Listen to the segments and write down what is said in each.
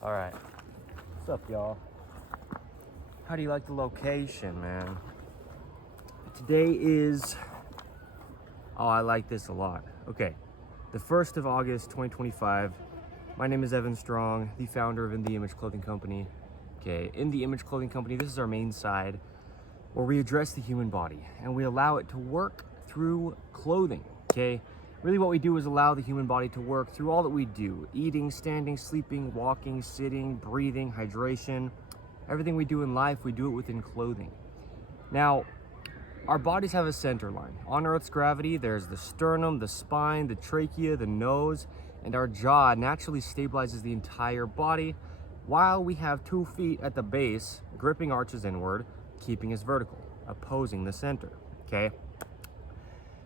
All right. What's up, y'all? How do you like the location, man? Today is... Oh, I like this a lot. Okay. The 1st of August, 2025. My name is Evan Strong, the founder of In The Image Clothing Company. Okay, In The Image Clothing Company, this is our main side where we address the human body and we allow it to work through clothing, okay? Really what we do is allow the human body to work through all that we do. Eating, standing, sleeping, walking, sitting, breathing, hydration. Everything we do in life, we do it within clothing. Now, our bodies have a center line. On Earth's gravity, there's the sternum, the spine, the trachea, the nose, and our jaw naturally stabilizes the entire body while we have 2 feet at the base, gripping arches inward, keeping us vertical, opposing the center, okay?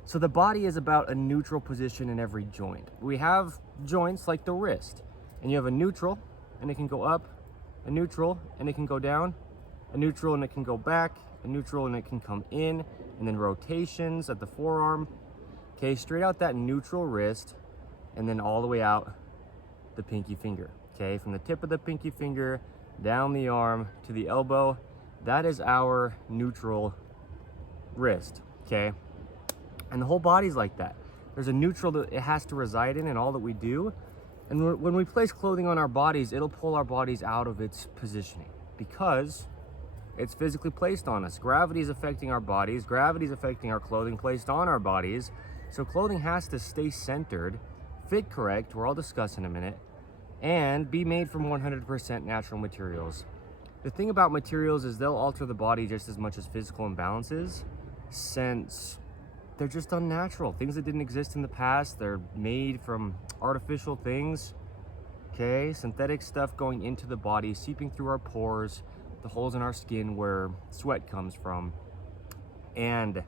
So the body is about a neutral position in every joint. We have joints like the wrist, and you have a neutral, and it can go up, a neutral, and it can go down, a neutral, and it can go back, a neutral, and it can come in, and then rotations at the forearm. Okay, straight out that neutral wrist, and then all the way out the pinky finger. Okay, from the tip of the pinky finger down the arm to the elbow, that is our neutral wrist, okay? And the whole body's like that. There's a neutral that it has to reside in all that we do. And when we place clothing on our bodies, it'll pull our bodies out of its positioning because it's physically placed on us. Gravity is affecting our bodies. Gravity is affecting our clothing placed on our bodies. So clothing has to stay centered, fit correct, we're all discuss in a minute, and be made from 100% natural materials. The thing about materials is they'll alter the body just as much as physical imbalances, since they're just unnatural. Things that didn't exist in the past, they're made from artificial things, okay? Synthetic stuff going into the body, seeping through our pores, the holes in our skin where sweat comes from. And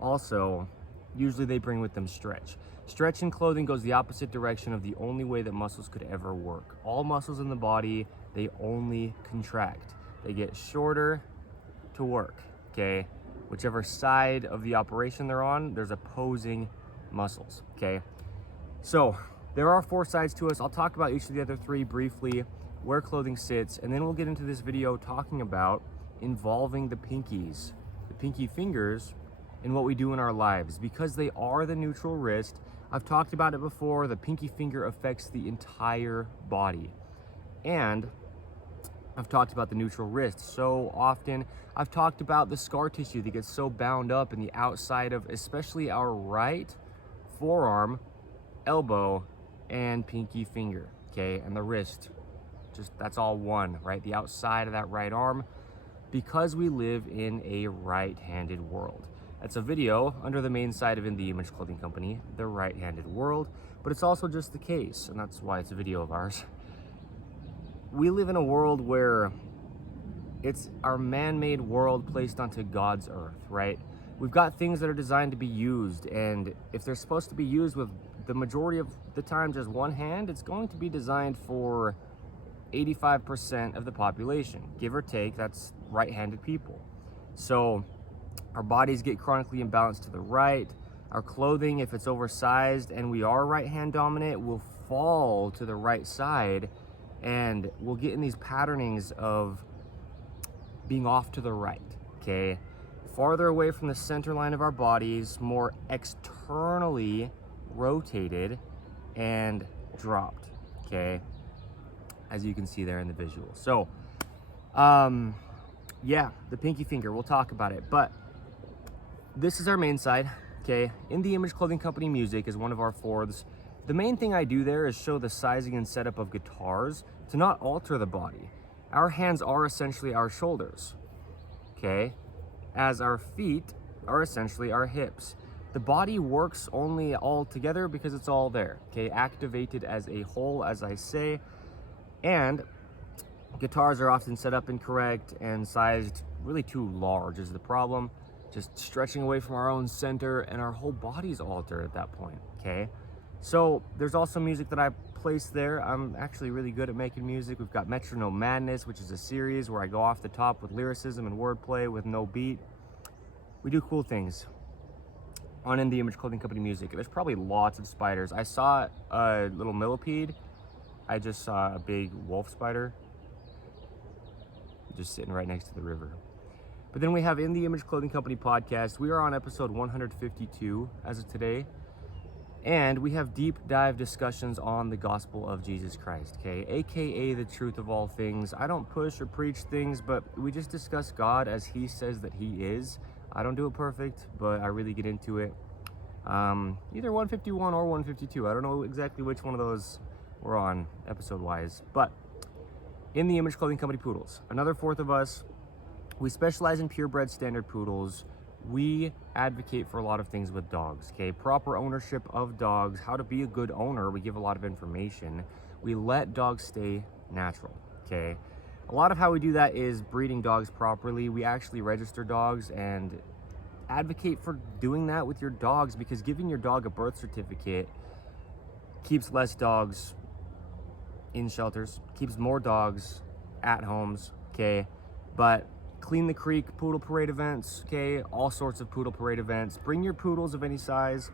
also, usually they bring with them stretch. Stretch in clothing goes the opposite direction of the only way that muscles could ever work. All muscles in the body, they only contract. They get shorter to work, okay? Whichever side of the operation they're on, there's opposing muscles, okay? So there are 4 sides to us. I'll talk about each of the other 3 briefly, where clothing sits, and then we'll get into this video talking about involving the pinkies, the pinky fingers, in what we do in our lives. Because they are the neutral wrist, I've talked about it before, the pinky finger affects the entire body. And I've talked about the neutral wrist so often. I've talked about the scar tissue that gets so bound up in the outside of especially our right forearm, elbow, and pinky finger, okay? And the wrist, just that's all one, right? The outside of that right arm, because we live in a right-handed world. That's a video under the main side of In The Image Clothing Company, the right-handed world, but it's also just the case, and that's why it's a video of ours. We live in a world where it's our man-made world placed onto God's earth, right? We've got things that are designed to be used, and if they're supposed to be used with the majority of the time just one hand, it's going to be designed for 85% of the population, give or take. That's right-handed people. So our bodies get chronically imbalanced to the right. Our clothing, if it's oversized and we are right-hand dominant, will fall to the right side, and we'll get in these patternings of being off to the right, okay? Farther away from the center line of our bodies, more externally rotated and dropped, okay? As you can see there in the visual. So, yeah, the pinky finger, we'll talk about it, but this is our main side, okay? In The Image Clothing Company music is one of our 4ths. The main thing I do there is show the sizing and setup of guitars to not alter the body. Our hands are essentially our shoulders, okay? As our feet are essentially our hips. The body works only all together because it's all there, okay? Activated as a whole, as I say. And guitars are often set up incorrect and sized really too large is the problem. Just stretching away from our own center, and our whole body's altered at that point, okay? So there's also music that I place there. I'm actually really good at making music. We've got Metronome Madness, which is a series where I go off the top with lyricism and wordplay with no beat. We do cool things on In The Image Clothing Company music. There's probably lots of spiders. I saw a little millipede. I just saw a big wolf spider just sitting right next to the river. But then we have In the Image Clothing Company podcast. We are on episode 152 as of today. And we have deep dive discussions on the gospel of Jesus Christ, okay? AKA the truth of all things. I don't push or preach things, but we just discuss God as he says that he is. I don't do it perfect, but I really get into it. Either 151 or 152. I don't know exactly which one of those we're on episode-wise. But In the Image Clothing Company Poodles, another fourth of us. We specialize in purebred standard poodles. We advocate for a lot of things with dogs, okay? Proper ownership of dogs, how to be a good owner. We give a lot of information. We let dogs stay natural, okay? A lot of how we do that is breeding dogs properly. We actually register dogs and advocate for doing that with your dogs, because giving your dog a birth certificate keeps less dogs in shelters, keeps more dogs at homes, okay? But Clean the Creek Poodle Parade events, okay? All sorts of Poodle Parade events. Bring your poodles of any size,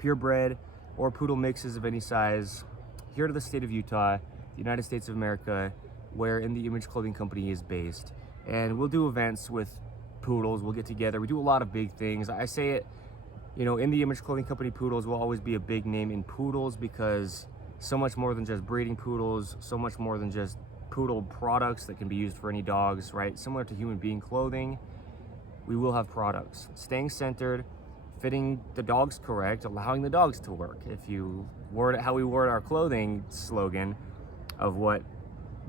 purebred, or poodle mixes of any size, here to the state of Utah, the United States of America, where In the Image Clothing Company is based. And we'll do events with poodles. We'll get together. We do a lot of big things. I say it, you know, In the Image Clothing Company poodles will always be a big name in poodles, because so much more than just breeding poodles, so much more than just poodle products that can be used for any dogs, right? Similar to human being clothing, we will have products. Staying centered, fitting the dogs correct, allowing the dogs to work. If you word it how we word our clothing slogan of what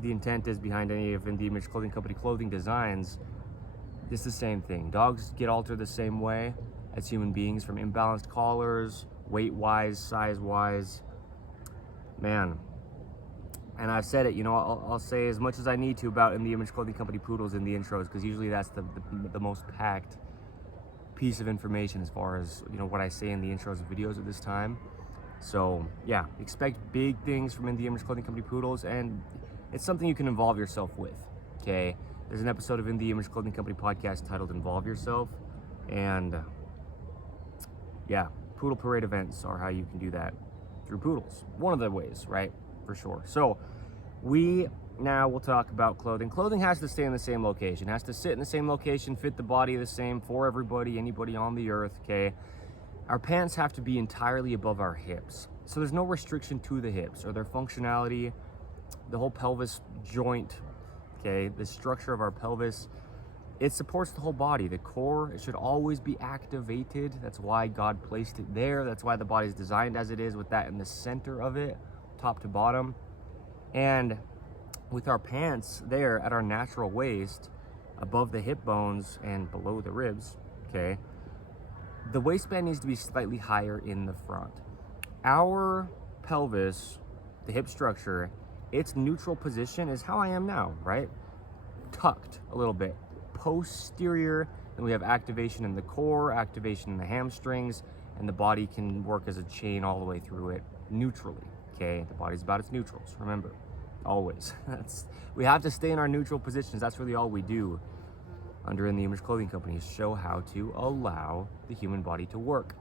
the intent is behind any of In the Image Clothing Company clothing designs, it's the same thing. Dogs get altered the same way as human beings, from imbalanced collars, weight-wise, size-wise. Man. And I've said it, you know, I'll say as much as I need to about In the Image Clothing Company poodles in the intros, because usually that's the most packed piece of information as far as, you know, what I say in the intros of videos at this time. So yeah, expect big things from In the Image Clothing Company poodles, and it's something you can involve yourself with, okay? There's an episode of In the Image Clothing Company podcast titled Involve Yourself, and yeah, Poodle Parade events are how you can do that through poodles. One of the ways, right? For sure. So we now will talk about clothing. Clothing has to stay in the same location, has to sit in the same location, fit the body the same for everybody, anybody on the earth, okay? Our pants have to be entirely above our hips. So there's no restriction to the hips or their functionality, the whole pelvis joint, okay? The structure of our pelvis, it supports the whole body. The core, it should always be activated. That's why God placed it there. That's why the body's designed as it is, with that in the center of it, top to bottom. And with our pants there at our natural waist, above the hip bones and below the ribs, okay, the waistband needs to be slightly higher in the front. Our pelvis, the hip structure, its neutral position is how I am now, right? Tucked a little bit, posterior, and we have activation in the core, activation in the hamstrings, and the body can work as a chain all the way through it neutrally. Okay, the body's about its neutrals, remember, always. We have to stay in our neutral positions. That's really all we do under In the Image Clothing Company, is show how to allow the human body to work.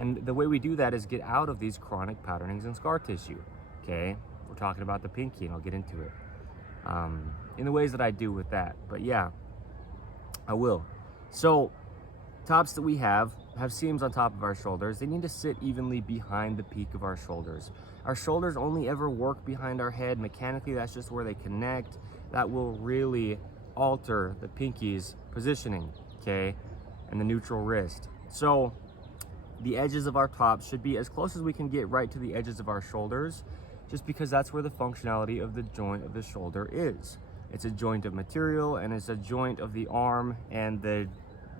And the way we do that is get out of these chronic patternings and scar tissue, okay? We're talking about the pinky, and I'll get into it in the ways that I do with that. But yeah, I will. So tops that we have seams on top of our shoulders. They need to sit evenly behind the peak of our shoulders. Our shoulders only ever work behind our head. Mechanically, that's just where they connect. That will really alter the pinky's positioning, okay? And the neutral wrist. So the edges of our tops should be as close as we can get right to the edges of our shoulders, just because that's where the functionality of the joint of the shoulder is. It's a joint of material, and it's a joint of the arm and the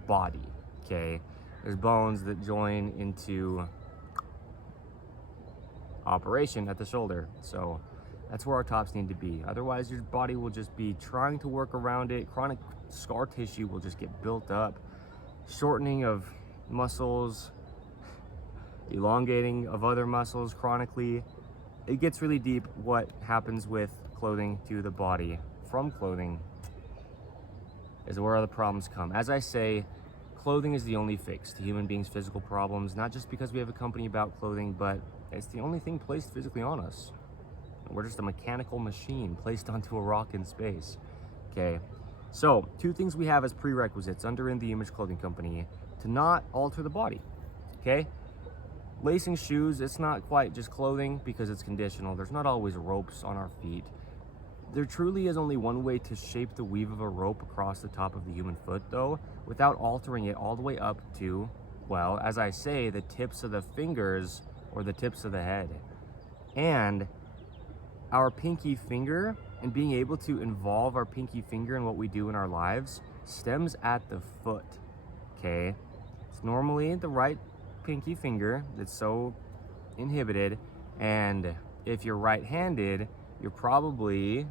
body, okay? There's bones that join into operation at the shoulder. So that's where our tops need to be. Otherwise, your body will just be trying to work around it. Chronic scar tissue will just get built up. Shortening of muscles, elongating of other muscles chronically. It gets really deep what happens with clothing to the body. From clothing is where the problems come. As I say, clothing is the only fix to human beings' physical problems, not just because we have a company about clothing, but it's the only thing placed physically on us. We're just a mechanical machine placed onto a rock in space. Okay, so 2 things we have as prerequisites under In The Image Clothing Company to not alter the body. Okay, lacing shoes, it's not quite just clothing because it's conditional. There's not always ropes on our feet. There truly is only one way to shape the weave of a rope across the top of the human foot, though, without altering it all the way up to, well, as I say, the tips of the fingers or the tips of the head. And our pinky finger, and being able to involve our pinky finger in what we do in our lives, stems at the foot. Okay, it's normally the right pinky finger that's so inhibited, and if you're right-handed, you're probably,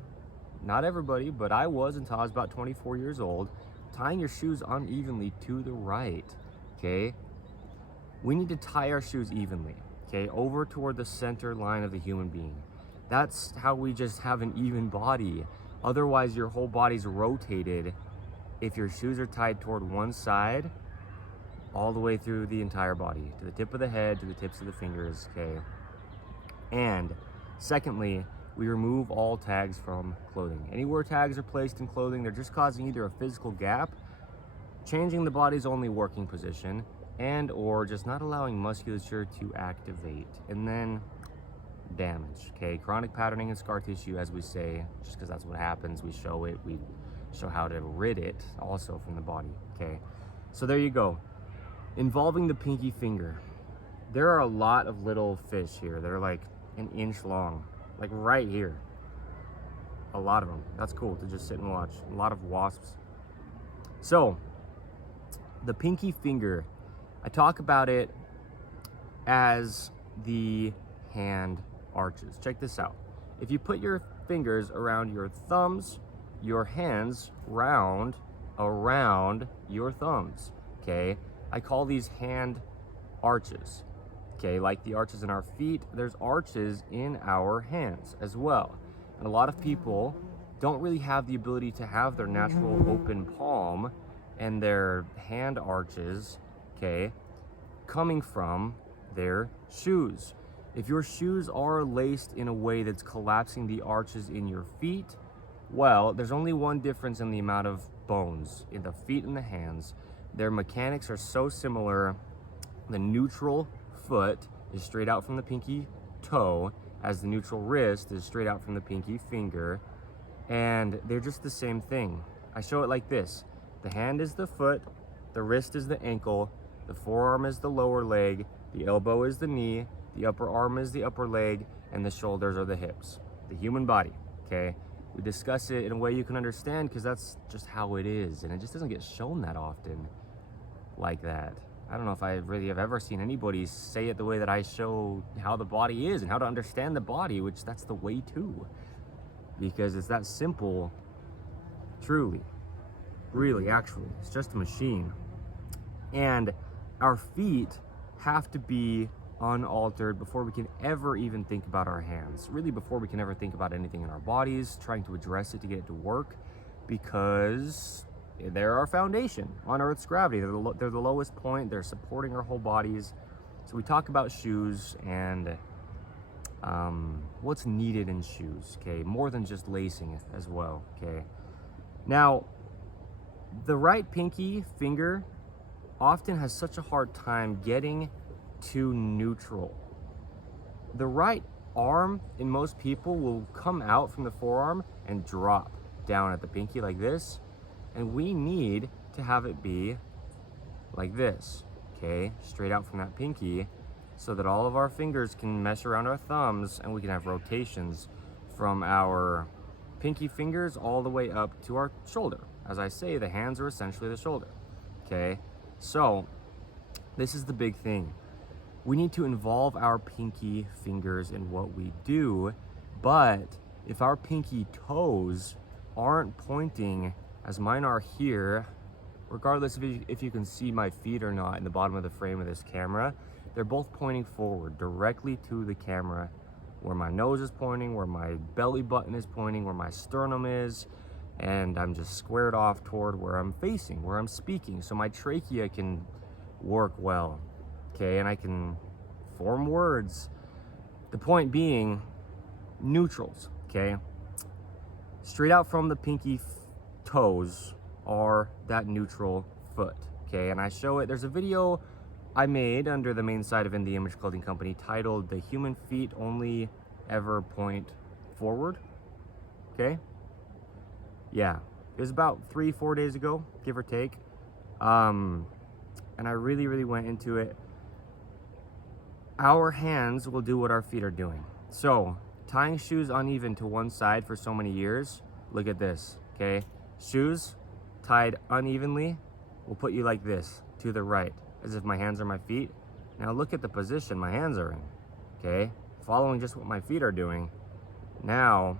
not everybody, but I was until I was about 24 years old, tying your shoes unevenly to the right. Okay, we need to tie our shoes evenly, okay, over toward the center line of the human being. That's how we just have an even body. Otherwise, your whole body's rotated if your shoes are tied toward one side all the way through the entire body, to the tip of the head, to the tips of the fingers, okay? And secondly, we remove all tags from clothing. Anywhere tags are placed in clothing, they're just causing either a physical gap, changing the body's only working position, and or just not allowing musculature to activate, and then damage. Okay, chronic patterning and scar tissue, as we say, just because that's what happens. We show it, we show how to rid it also from the body. Okay, so there you go. Involving the pinky finger, there are a lot of little fish here. They're like an inch long, like right here. A lot of them. That's cool to just sit and watch. A lot of wasps. So the pinky finger, I talk about it as the hand arches. Check this out. If you put your fingers around your thumbs, your hands round around your thumbs, okay? I call these hand arches, okay? Like the arches in our feet, there's arches in our hands as well. And a lot of people don't really have the ability to have their natural open palm and their hand arches, okay, coming from their shoes. If your shoes are laced in a way that's collapsing the arches in your feet, well, there's only one difference in the amount of bones in the feet and the hands. Their mechanics are so similar. The neutral foot is straight out from the pinky toe, as the neutral wrist is straight out from the pinky finger, and they're just the same thing. I show it like this. The hand is the foot, the wrist is the ankle, the forearm is the lower leg, the elbow is the knee, the upper arm is the upper leg, and the shoulders are the hips. The human body, okay? We discuss it in a way you can understand because that's just how it is, and it just doesn't get shown that often like that. I don't know if I really have ever seen anybody say it the way that I show how the body is and how to understand the body, which that's the way too, because it's that simple, truly, really, actually. It's just a machine. And our feet have to be unaltered before we can ever even think about our hands. Really, before we can ever think about anything in our bodies, trying to address it to get it to work, because they're our foundation on Earth's gravity. They're the lowest point. They're supporting our whole bodies. So we talk about shoes and what's needed in shoes, okay? More than just lacing as well, okay? Now, the right pinky finger often has such a hard time getting to neutral. The right arm in most people will come out from the forearm and drop down at the pinky like this, and we need to have it be like this, okay? Straight out from that pinky, so that all of our fingers can mesh around our thumbs and we can have rotations from our pinky fingers all the way up to our shoulder. As I say, the hands are essentially the shoulder, okay? So this is the big thing. We need to involve our pinky fingers in what we do, but if our pinky toes aren't pointing, as mine are here, regardless if you can see my feet or not in the bottom of the frame of this camera, they're both pointing forward directly to the camera, where my nose is pointing, where my belly button is pointing, where my sternum is, and I'm just squared off toward where I'm facing, where I'm speaking, so my trachea can work well, okay, and I can form words. The point being, neutrals, okay? Straight out from the pinky toes are that neutral foot, okay? And I show it, there's a video I made under the main site of In The Image Clothing Company titled "The Human Feet Only Ever Point Forward," okay? Yeah, it was about 3-4 days ago, give or take. And I really went into it. Our hands will do what our feet are doing. So, tying shoes uneven to one side for so many years, look at this, okay? Shoes tied unevenly will put you like this, to the right, as if my hands are my feet. Now look at the position my hands are in, okay? Following just what my feet are doing. Now,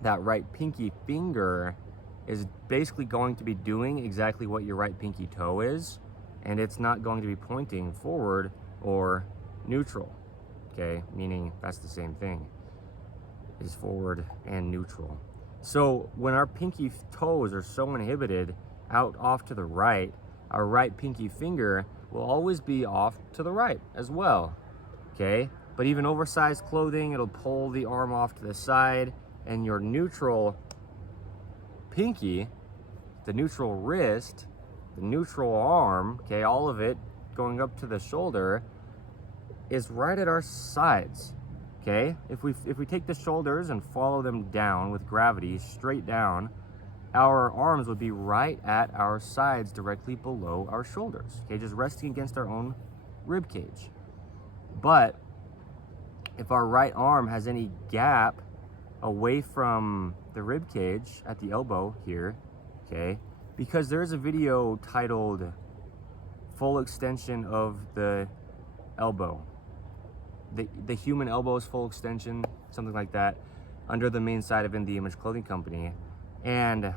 that right pinky finger is basically going to be doing exactly what your right pinky toe is, and it's not going to be pointing forward or neutral, okay? Meaning that's the same thing, is forward and neutral. So when our pinky toes are so inhibited out off to the right, our right pinky finger will always be off to the right as well, okay? But even oversized clothing, it'll pull the arm off to the side, and your neutral pinky, the neutral wrist, the neutral arm, okay, all of it going up to the shoulder is right at our sides, okay? If we take the shoulders and follow them down with gravity straight down, our arms would be right at our sides, directly below our shoulders, okay, just resting against our own rib cage. But if our right arm has any gap away from the rib cage at the elbow here, okay, because there's a video titled "Full Extension of the Elbow," the human elbow's full extension, something like that, under the main site of In The Image Clothing Company. And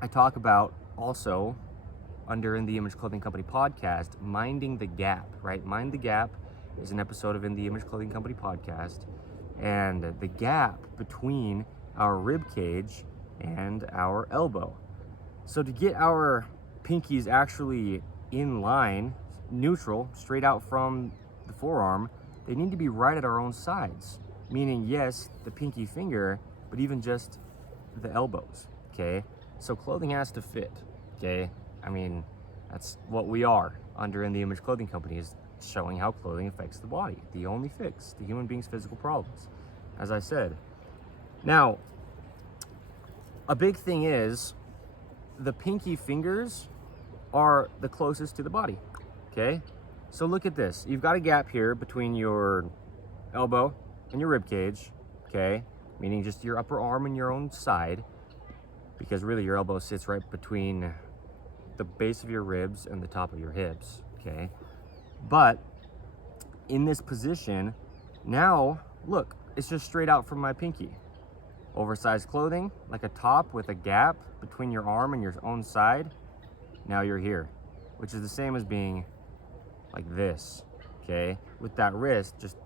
I talk about also under In The Image Clothing Company podcast, minding the gap, right? Mind the Gap is an episode of In The Image Clothing Company podcast, and the gap between our rib cage and our elbow. So to get our pinkies actually in line, neutral, straight out from the forearm, they need to be right at our own sides. Meaning, yes, the pinky finger, but even just the elbows, okay? So clothing has to fit, okay? I mean, that's what we are under In The Image Clothing Company, is showing how clothing affects the body. The only fix to human beings' physical problems, as I said. Now, a big thing is the pinky fingers are the closest to the body, okay? So look at this. You've got a gap here between your elbow and your rib cage, okay? Meaning just your upper arm and your own side, because really your elbow sits right between the base of your ribs and the top of your hips, okay? But in this position, now, look, it's just straight out from my pinky. Oversized clothing, like a top with a gap between your arm and your own side, now you're here, which is the same as being like this, okay? With that wrist just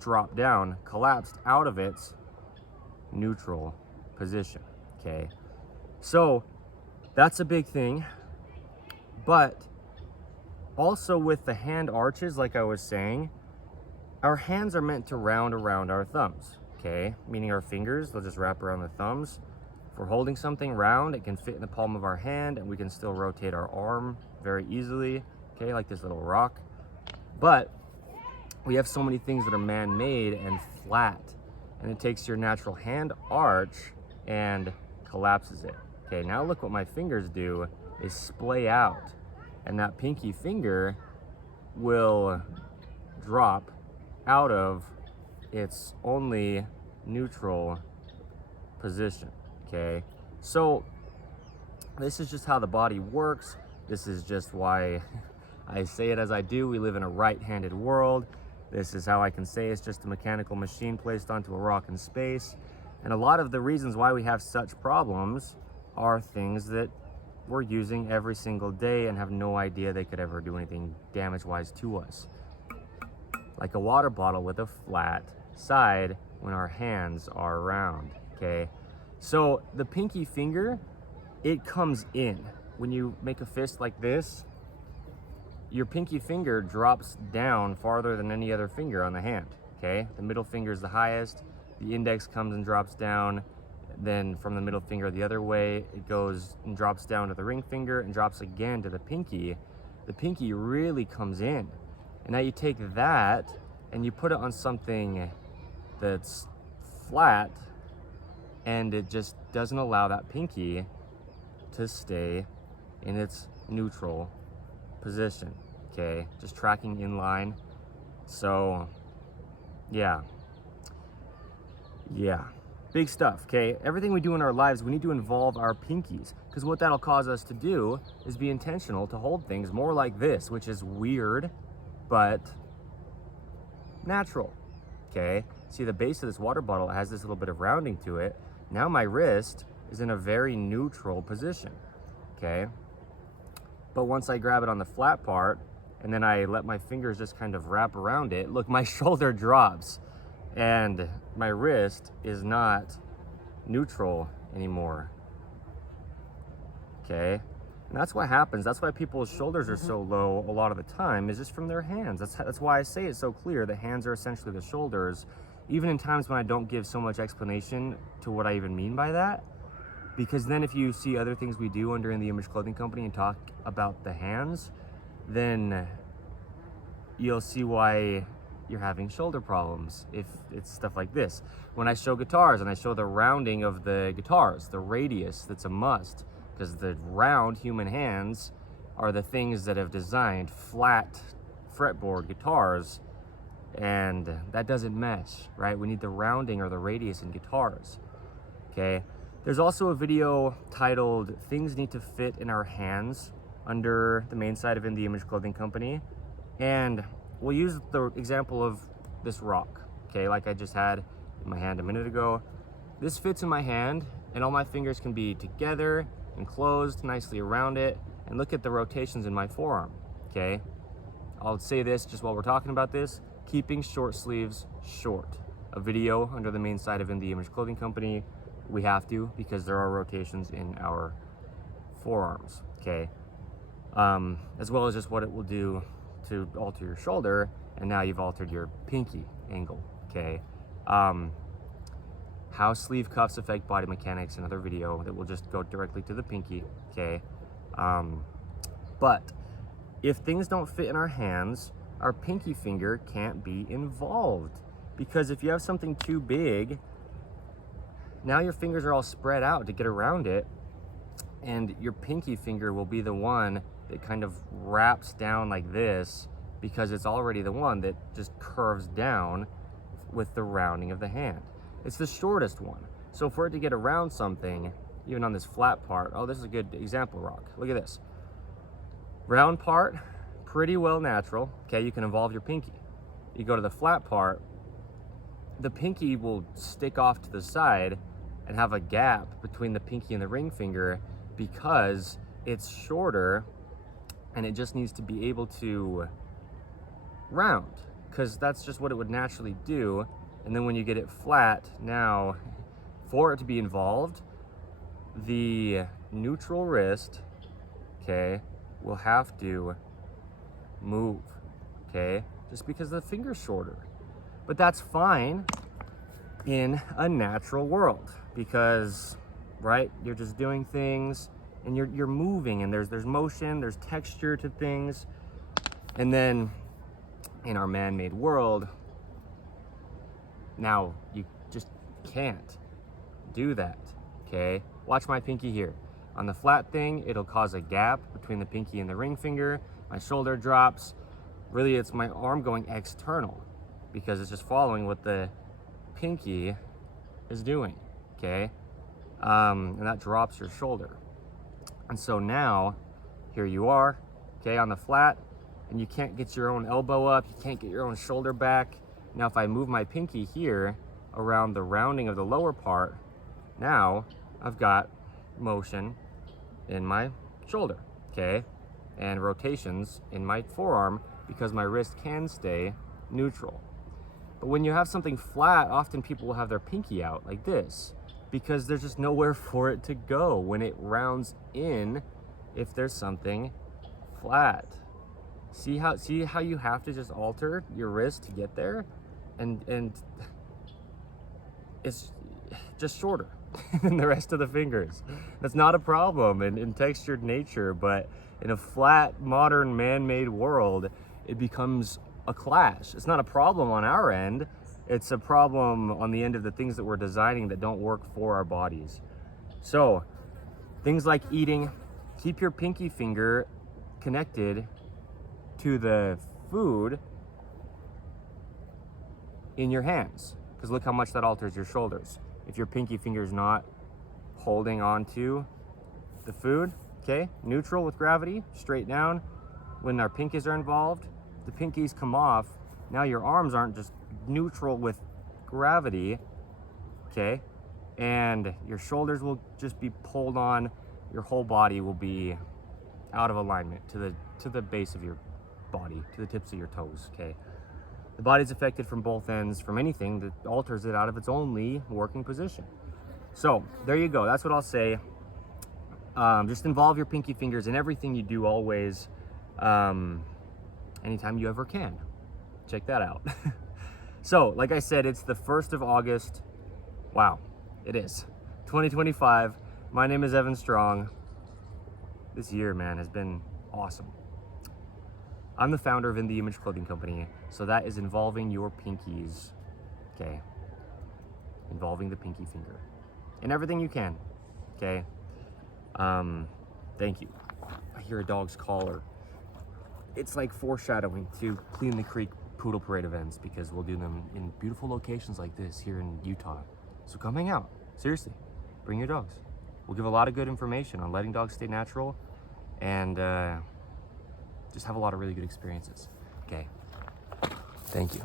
dropped down, collapsed out of its neutral position, okay? So that's a big thing. But also with the hand arches, like I was saying, our hands are meant to round around our thumbs, okay? Meaning our fingers, they'll just wrap around the thumbs. If we're holding something round, it can fit in the palm of our hand, and we can still rotate our arm very easily, okay, like this little rock. But we have so many things that are man-made and flat, and it takes your natural hand arch and collapses it. Okay, now look what my fingers do is splay out, and that pinky finger will drop out of its only neutral position, okay? So this is just how the body works. This is just why I say it as I do. We live in a right-handed world. This is how I can say it's just a mechanical machine placed onto a rock in space. And a lot of the reasons why we have such problems are things that we're using every single day and have no idea they could ever do anything damage-wise to us. Like a water bottle with a flat side when our hands are round, okay? So the pinky finger, it comes in. When you make a fist like this, your pinky finger drops down farther than any other finger on the hand, okay? The middle finger is the highest, the index comes and drops down, then from the middle finger the other way, it goes and drops down to the ring finger and drops again to the pinky really comes in. And now you take that and you put it on something that's flat, and it just doesn't allow that pinky to stay in its neutral position, okay? Just tracking in line. So, yeah, big stuff, okay? Everything we do in our lives, we need to involve our pinkies, because what that'll cause us to do is be intentional to hold things more like this, which is weird, but natural, okay? See, the base of this water bottle has this little bit of rounding to it. Now my wrist is in a very neutral position, okay? But once I grab it on the flat part, and then I let my fingers just kind of wrap around it, look, my shoulder drops, and my wrist is not neutral anymore, okay? And that's what happens. That's why people's shoulders are so low a lot of the time, is just from their hands. That's why I say it so clear. The hands are essentially the shoulders, even in times when I don't give so much explanation to what I even mean by that. Because then if you see other things we do under In The Image Clothing Company and talk about the hands, then you'll see why you're having shoulder problems if it's stuff like this. When I show guitars and I show the rounding of the guitars, the radius, that's a must, because the round human hands are the things that have designed flat fretboard guitars, and that doesn't mesh, right? We need the rounding or the radius in guitars, okay? There's also a video titled Things Need to Fit in Our Hands under the main site of In The Image Clothing Company, and we'll use the example of this rock, okay, like I just had in my hand a minute ago. This fits in my hand, and all my fingers can be together and closed nicely around it, and look at the rotations in my forearm, okay? I'll say this just while we're talking about this: keeping short sleeves short. A video under the main site of In The Image Clothing Company. We have to, because there are rotations in our forearms, okay? As well as just what it will do to alter your shoulder, and now you've altered your pinky angle, okay? How sleeve cuffs affect body mechanics, another video that will just go directly to the pinky, okay? But if things don't fit in our hands, our pinky finger can't be involved, because if you have something too big, now your fingers are all spread out to get around it, and your pinky finger will be the one that kind of wraps down like this, because it's already the one that just curves down with the rounding of the hand. It's the shortest one. So for it to get around something, even on this flat part, oh, this is a good example rock. Look at this. Round part, pretty well natural. Okay, you can involve your pinky. You go to the flat part, the pinky will stick off to the side and have a gap between the pinky and the ring finger, because it's shorter and it just needs to be able to round, because that's just what it would naturally do. And then when you get it flat, now for it to be involved, the neutral wrist, okay, will have to move, okay, just because the finger's shorter. But that's fine in a natural world, because, right, you're just doing things and you're moving, and there's motion, there's texture to things. And then in our man-made world, now you just can't do that, okay? Watch my pinky here. On the flat thing, it'll cause a gap between the pinky and the ring finger. My shoulder drops. Really, it's my arm going external, because it's just following what the pinky is doing, okay? And that drops your shoulder. And so now, here you are, okay, on the flat, and you can't get your own elbow up, you can't get your own shoulder back. Now if I move my pinky here around the rounding of the lower part, now I've got motion in my shoulder, okay, and rotations in my forearm, because my wrist can stay neutral. But when you have something flat, often people will have their pinky out like this, because there's just nowhere for it to go when it rounds in if there's something flat. See how you have to just alter your wrist to get there? And it's just shorter than the rest of the fingers. That's not a problem in textured nature, but in a flat, modern, man-made world, it becomes a clash. It's not a problem on our end. It's a problem on the end of the things that we're designing that don't work for our bodies. So things like eating, keep your pinky finger connected to the food in your hands, because look how much that alters your shoulders. If your pinky finger is not holding onto the food, okay, neutral with gravity, straight down. When our pinkies are involved, the pinkies come off. Now your arms aren't just neutral with gravity, okay, and your shoulders will just be pulled on. Your whole body will be out of alignment to the base of your body, to the tips of your toes, okay. The body's affected from both ends from anything that alters it out of its only working position. So there you go. That's what I'll say. Just involve your pinky fingers in everything you do always, anytime you ever can. Check that out. So like I said, it's the 1st of August. Wow, it is 2025. My name is Evan Strong. This year, man, has been awesome. I'm the founder of In the Image Clothing Company, so that is involving your pinkies, okay? Involving the pinky finger in everything you can, okay? Thank you. I hear a dog's collar. It's like foreshadowing to Clean the Creek Poodle Parade events, because we'll do them in beautiful locations like this here in Utah. So come hang out. Seriously, bring your dogs. We'll give a lot of good information on letting dogs stay natural and just have a lot of really good experiences. Okay, thank you.